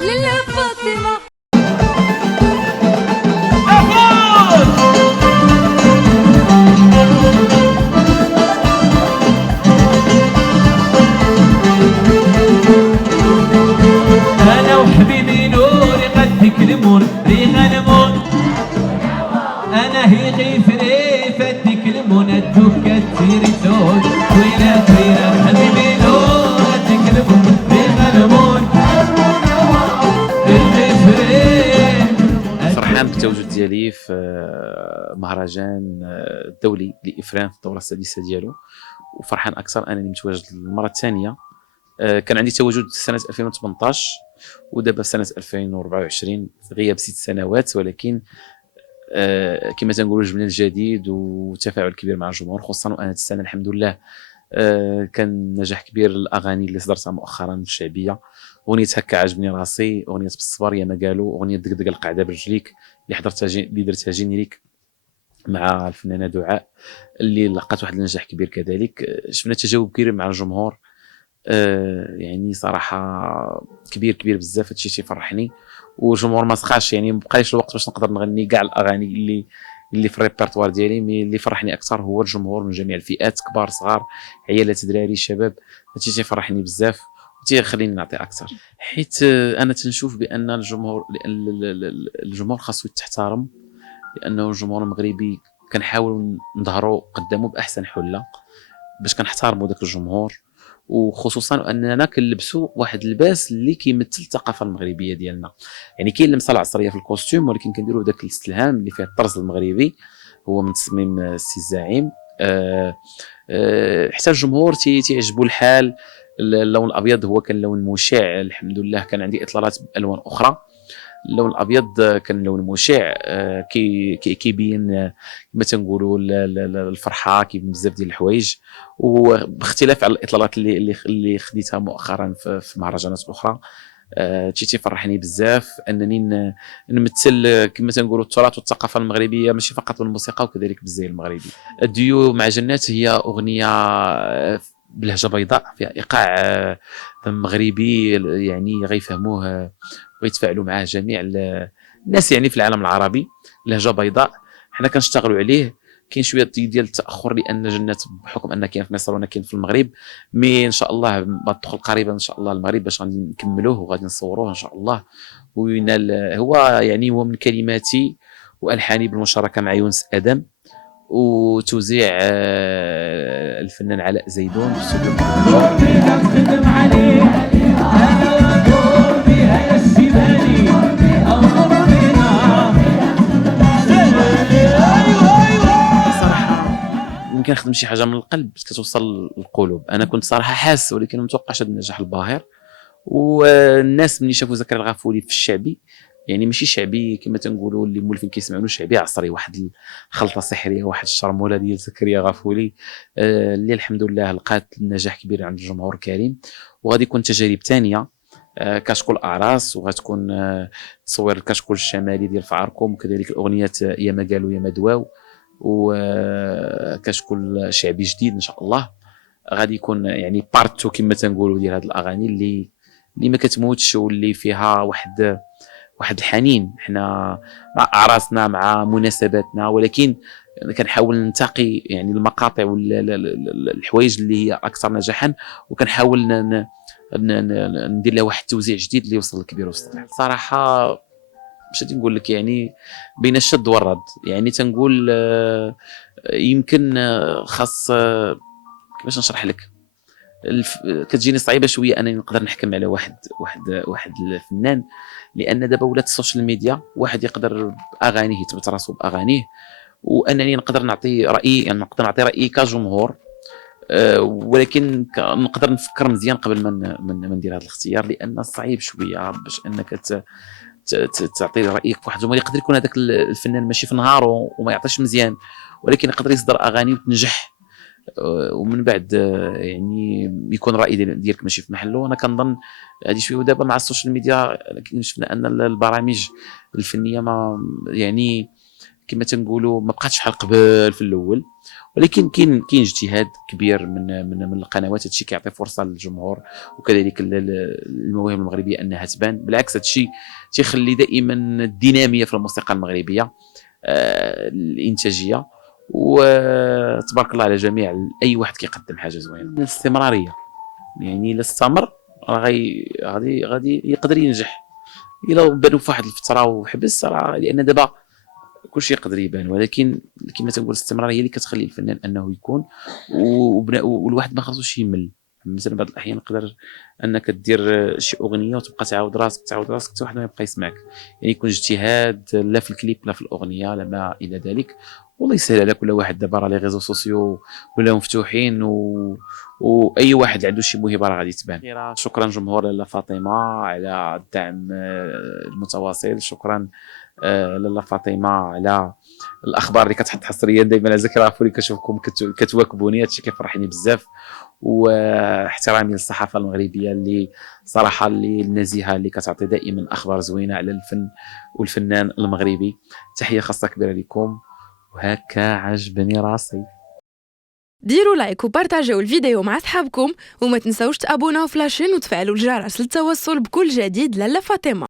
لله فاطمة. انا وحبيبي نوري قدك المون ريغا المون، انا هي غيفري فدك المون الدوك كتيري تود ويلا ويلا حبيبي نور قدك المون ريغا المون غيفري. فرحان بالتواجد ديالي في مهرجان دولي لإفران في الدورة السادسة ديالو، وفرحان أكثر أنني متواجد للمرة الثانية. كان عندي تواجد سنة 2018 ودابا سنة 2024 في غياب 6 سنوات، ولكن كما تنقولوا جبنا الجديد وتفاعل كبير مع الجمهور، خصوصا وأنا السنة الحمد لله كان نجاح كبير للأغاني اللي صدرتها مؤخرا الشعبية. أغنية هكا عجبني راسي، أغنية بالصبر يا ما قالوا، أغنية دقدق القاعدة برجليك اللي حضرتها اللي درتها جينيريك مع الفنانة دعاء اللي لقات واحد النجاح كبير كذلك. شفنا تجاوب كبير مع الجمهور، يعني صراحه كبير بزاف. هادشي تيفرحني، والجمهور ما سقاش، يعني مبقايش الوقت باش نقدر نغني كاع الاغاني اللي في الريبرتوار ديالي. مي اللي فرحني اكثر هو الجمهور من جميع الفئات، كبار صغار عيالات دراري شباب. هادشي تيفرحني بزاف وتيخليني نعطي اكثر، حيت انا تنشوف بان الجمهور خاصو يتحترم، لانه الجمهور المغربي كنحاول نظهروا قدامه باحسن حله باش كنحترموا داك الجمهور، وخصوصا اننا كنلبسوا واحد اللباس اللي كيمثل الثقافه المغربيه ديالنا. يعني كاين اللمسه العصريه في الكوستيم، ولكن كنديروا داك الاستلهام اللي فيه الطرز المغربي، هو من تصميم السي الزعيم. حتى الجمهور تيعجبوا الحال. اللون الابيض هو كان لون مشع، الحمد لله كان عندي اطلالات بالوان اخرى. اللون الابيض كان لون مشع، كيبين كما تنقولوا الفرحه، كيبين بزاف ديال الحوايج، وباختلاف على الاطلالات اللي خديتها مؤخرا في مهرجانات اخرى. تيفرحني بزاف انني نمثل كما تنقولوا التراث والثقافه المغربيه، ماشي فقط بالموسيقى وكذلك بالزي المغربي. الديو مع جنات هي اغنيه بلهجه بيضاء فيها ايقاع مغربي، يعني غيفهموه ويتفاعلوا معاه جميع الناس يعني في العالم العربي. لهجه بيضاء حنا كنشتغلوا عليه، كاين شويه ديال التاخر لان جنات بحكم ان كاين في مصر وانا كاين في المغرب، مي ان شاء الله غتدخل قريبا ان شاء الله المغرب باش غادي نكملوه وغادي نصوروه ان شاء الله وينال. هو يعني هو من كلماتي والحاني بالمشاركه مع يونس ادم، وتوزيع الفنان علاء زيدون. يمكن نخدم شي حاجه من القلب كتوصل للقلوب. انا كنت صراحه حاس، ولكن ما متوقعش هذا النجاح الباهر. والناس ملي شافوا زكريا الغافولي في الشعبي، يعني ماشي شعبي كما تنقولوا اللي مولفين كيسمعوا له، شعبي عصري، واحد الخلطه سحريه، واحد الشرموله ديال زكريا غافولي اللي الحمد لله لقات نجاح كبير عند الجمهور الكريم. وغادي يكون تجارب ثانيه، كشكول اعراس، وغتكون تصوير الكشكول الشمالي ديال فعاركم، وكذلك الاغنيات يا ما قالوا يا ما دواو، وكشكول شعبي جديد ان شاء الله. غادي يكون يعني بارتو كما تنقولوا ديال هاد الاغاني اللي ما كتموتش، واللي فيها واحد الحنين. حنا مع اعراسنا مع مناسباتنا، ولكن كنحاول ننتقي يعني المقاطع والحوايج اللي هي اكثر نجاحا، وكنحاول ندير لها واحد التوزيع جديد اللي يوصل للكبير والصغير. صراحه باش غادي نقول لك، يعني بين الشد والرد، يعني تنقول يمكن خاص كيفاش نشرح لك، كتجيني صعيبه شويه انني نقدر نحكم على واحد الفنان، لان دابا ولات السوشيال ميديا واحد يقدر باغانيه يثبت راسو باغانيه، وانني نقدر نعطي رايي، يعني نقدر نعطي رايي كجمهور، ولكن نقدر نفكر مزيان قبل ما ندير هذا الاختيار، لان صعيب شويه باش انك تعطي رايك في واحد الجمهور. يقدر يكون هذاك الفنان ماشي في نهاره وما يعطيش مزيان، ولكن يقدر يصدر اغاني وتنجح، ومن بعد يعني يكون الراي ديالك ماشي في محله. انا كنظن هذه شويه. ودابا مع السوشيال ميديا شفنا ان البرامج الفنيه ما يعني كما تنقولوا ما بقاتش بحال قبل في الاول، ولكن كاين اجتهاد كبير من القنوات. هادشي كيعطي فرصه للجمهور وكذلك المواهب المغربيه انها تبان. بالعكس هادشي تيخلي دائما الديناميه في الموسيقى المغربيه، الانتاجيه، وتبارك الله على جميع اي واحد كيقدم حاجه زوينه. الاستمراريه يعني الا استمر راه غادي يقدر ينجح. الا بانوا في واحد الفتره وحبس راه لان دابا كلشي يقدر يبان، ولكن كما تنقول الاستمراريه هي اللي كتخلي الفنان انه يكون والواحد ما خاصوش يمل. مثلا بعض الاحيان يقدر انك دير شي اغنيه وتبقى تعاود راسك حتى واحد ما يبقى يسمعك. يعني يكون اجتهاد لا في الكليب لا في الاغنيه لا ما الى ذلك. والله يسهل على كل واحد. دابا راه لي ريزو سوسيو ولاو مفتوحين واي واحد عنده شي موهبه راه غادي تبان. شكرا جمهور لاله فاطمه على الدعم المتواصل. شكرا لاله فاطمه على الاخبار اللي كتحط حصريا دائما على ذكرى كنشوفكم كتواكبوني. هادشي كيفرحني بزاف. واحترامي للصحافه المغربيه اللي صراحه اللي النزيهه اللي كتعطي دائما اخبار زوينه على الفن والفنان المغربي. تحيه خاصه كبيره لكم. وهكا عجبني راسي. ديروا لايك وبارطاجيو الفيديو مع صحابكم، وما تنساوش تابوناو في لاشين وتفعلوا الجرس للتوصل بكل جديد لاله فاطمه.